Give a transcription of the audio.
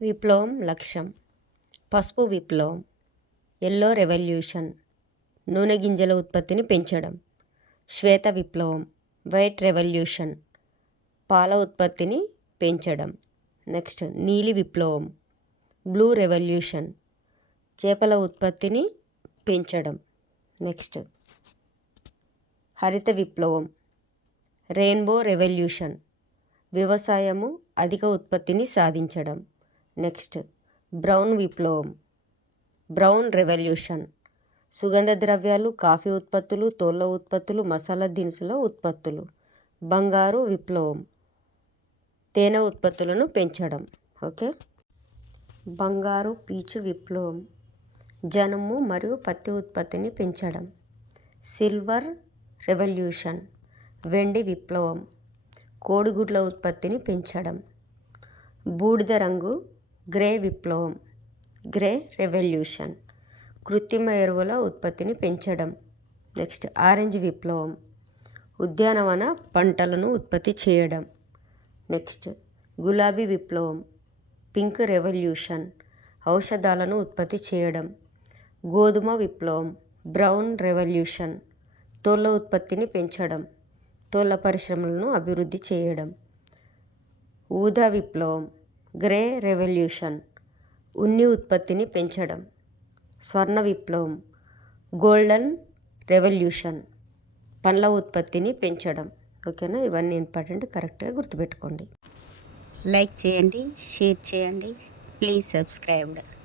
విప్లవం లక్ష్యం. పసుపు విప్లవం ఎల్లో రెవల్యూషన్ నూనె గింజల ఉత్పత్తిని పెంచడం. శ్వేత విప్లవం వైట్ రెవల్యూషన్ పాల ఉత్పత్తిని పెంచడం. నెక్స్ట్ నీలి విప్లవం బ్లూ రెవల్యూషన్ చేపల ఉత్పత్తిని పెంచడం. నెక్స్ట్ హరిత విప్లవం రెయిన్బో రెవల్యూషన్ వ్యవసాయము అధిక ఉత్పత్తిని సాధించడం. నెక్స్ట్ బ్రౌన్ విప్లవం. Brown revolution. సుగంధ ద్రవ్యాలు కాఫీ ఉత్పత్తులు తోళ్ళ ఉత్పత్తులు మసాలా దినుసుల ఉత్పత్తులు. బంగారు విప్లవం. తేనె ఉత్పత్తులను పెంచడం. ఓకే? బంగారు పీచు విప్లవం. జనుము మరియు పత్తి ఉత్పత్తిని పెంచడం. Silver revolution. వెండి విప్లవం. కోడిగుడ్ల ఉత్పత్తిని పెంచడం. బూడిద రంగు గ్రే విప్లవం గ్రే రెవల్యూషన్ కృత్రిమ ఎరువుల ఉత్పత్తిని పెంచడం. నెక్స్ట్ ఆరెంజ్ విప్లవం ఉద్యానవన పంటలను ఉత్పత్తి చేయడం. నెక్స్ట్ గులాబీ విప్లవం పింక్ రెవల్యూషన్ ఔషధాలను ఉత్పత్తి చేయడం. గోధుమ విప్లవం బ్రౌన్ రెవల్యూషన్ తోళ్ళ ఉత్పత్తిని పెంచడం తోళ్ళ పరిశ్రమలను అభివృద్ధి చేయడం. ఊదా విప్లవం గ్రే రెవల్యూషన్ ఉన్ని ఉత్పత్తిని పెంచడం స్వర్ణ విప్లవం గోల్డెన్ రెవల్యూషన్ పండ్ల ఉత్పత్తిని పెంచడం. ఓకేనా? ఇవన్నీ ఇంపార్టెంట్ కరెక్ట్గా గుర్తుపెట్టుకోండి. లైక్ చేయండి షేర్ చేయండి. Please subscribed.